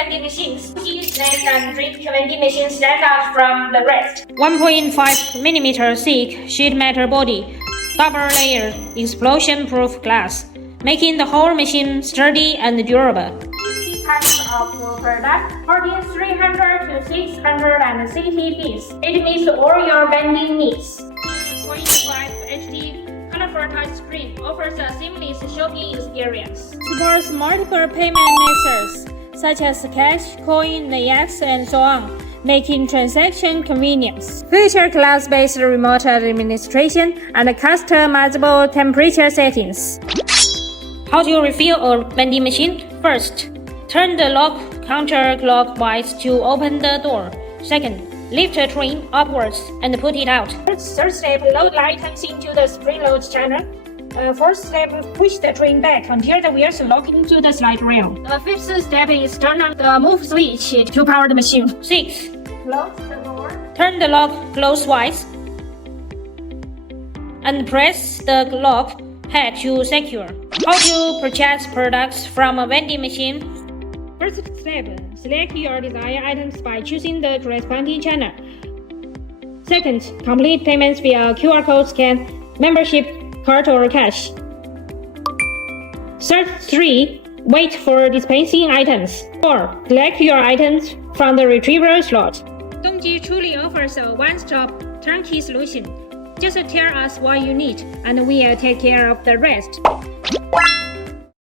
vending machines. Each snack and drink vending machine stand out from the rest. 1.5 mm thick sheet metal body, double layer, explosion-proof glass, making the whole machine sturdy and durable. Types of product 14300 to 660 pieces. It meets all your vending needs. 2.5 HD colorful touchscreen offers a seamless shopping experience. Supports multiple payment methods such as cash, coin, AX, and so on, making transaction convenience. Feature class-based remote administration and customizable temperature settings. How to refill a vending machine? First, turn the lock counterclockwise to open the door. Second, lift the train upwards and put it out. Third step, load the items into the spring-load channel. Fourth step, push the train back until the wheels lock into the slide rail. The fifth step is turn on the move switch to power the machine. 6. Close the door. Turn the lock clockwise and press the lock pad to secure. How to purchase products from a vending machine? First step, select your desired items by choosing the corresponding channel. Second, complete payments via QR code scan, membership card or cash. Step 3. Wait for dispensing items. 4. Select your items from the retrieval slot. DongJi truly offers a one-stop turnkey solution. Just tell us what you need and we'll take care of the rest.